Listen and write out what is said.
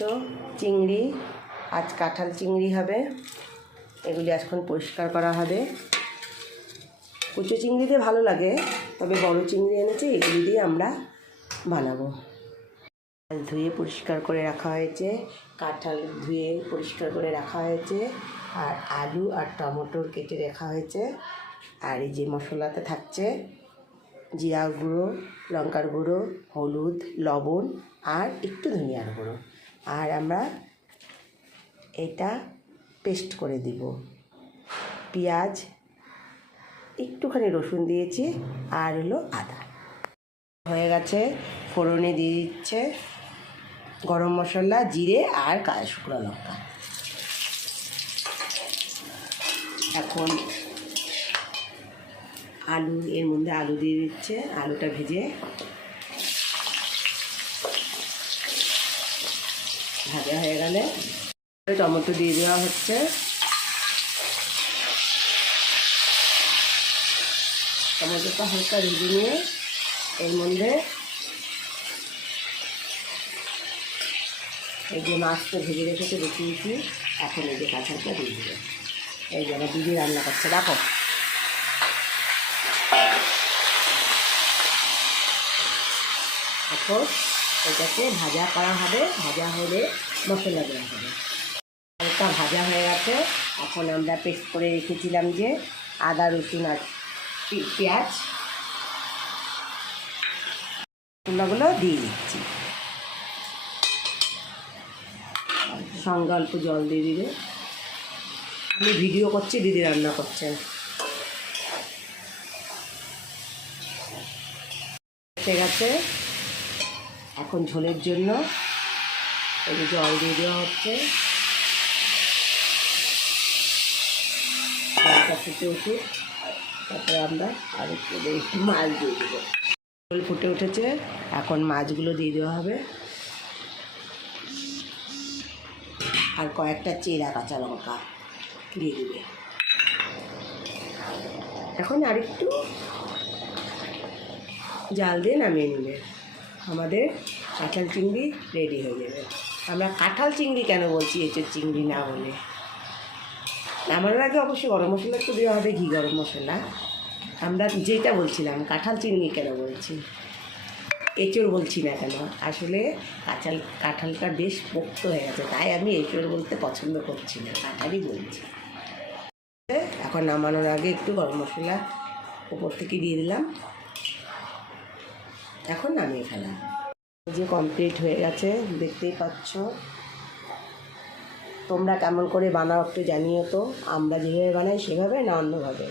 তো চিংড়ি, আজ কাঁঠাল চিংড়ি হবে। এগুলি এখন পরিষ্কার করা হবে। কুচো চিংড়িতে ভালো লাগে, তবে বড় চিংড়ি এনেছে, এগুলি দিয়ে আমরা বানাবো। ধুয়ে পরিষ্কার করে রাখা হয়েছে, কাঁঠাল ধুয়ে পরিষ্কার করে রাখা হয়েছে, আর আলু আর টমেটোর কেটে রাখা হয়েছে। আর এই যে মশলাতে থাকছে জিরা গুঁড়ো, লঙ্কার গুঁড়ো, হলুদ, লবণ আর একটু ধনিয়ার গুঁড়ো। আর আমরা এটা পেস্ট করে দিব। পেঁয়াজ, একটুখানি রসুন দিয়েছি, আর হলো আদা। হয়ে গেছে, ফোড়নে দিয়ে দিচ্ছে গরম মশলা, জিরে আর শুকনো লঙ্কা। এখন আলু, এর মধ্যে আলু দিয়ে দিচ্ছে। আলুটা ভেজে ভাজা হয়ে গেলে টমেটো দিয়ে দেওয়া হচ্ছে। টমেটোটা হালকা ভেজে নিয়ে এর মধ্যে এই যে মাছটা ভেজে রেখেছে দেখিয়েছি, এখন এই যে কাঁচালটা দিয়ে দেবে। এই যে আমার দিদি রান্না করছে, দেখো। এখন এটাকে ভাজা করা হবে, ভাজা হলে মশলা দেওয়া হবে। হালকা ভাজা হয়ে গেছে। এখন আমরা পেস্ট করে রেখেছিলাম যে আদা, রসুন আর পেঁয়াজ, মশলাগুলো দিয়ে দিচ্ছি। সঙ্গে অল্প জল দিয়ে দিবে। আমি ভিডিও করছি, দিদি রান্না করছে। ঠিক আছে, এখন ঝোলের জন্য একটু জল দিয়ে দেওয়া হচ্ছে। জলটা ফুটে উঠুক, তারপরে আমরা আর একটু মাছ দিয়ে দেবো। ঝোল ফুটে উঠেছে, এখন মাছগুলো দিয়ে দেওয়া হবে। আর কয়েকটা চেরা কাঁচা লঙ্কা দিয়ে দেবে। এখন আরেকটু জাল দিয়ে নামিয়ে নেবে, আমাদের কাঁঠাল চিংড়ি রেডি হয়ে যাবে। আমরা কাঁঠাল চিংড়ি কেন বলছি, এঁচোড় চিংড়ি না বলে? নামানোর আগে অবশ্যই গরম মশলা একটু দেওয়া হবে, ঘি গরম মশলা। আমরা যেটা বলছিলাম কাঁঠাল চিংড়ি কেন বলছি, এঁচোড় বলছি না কেন? আসলে কাঁঠালটা বেশ পোক্ত হয়ে গেছে, তাই আমি এঁচোড় বলতে পছন্দ করছি না, কাঁঠালই বলছি। এখন নামানোর আগে একটু গরম মশলা উপর থেকে দিয়ে দিলাম। এখন নামিয়ে ফেলা যে কমপ্লিট হয়ে গেছে, দেখতেই পাচ্ছ। তোমরা কেমন করে বানাও একটু জানিও তো। আমরা যেভাবে বানাই সেভাবে না অন্যভাবে?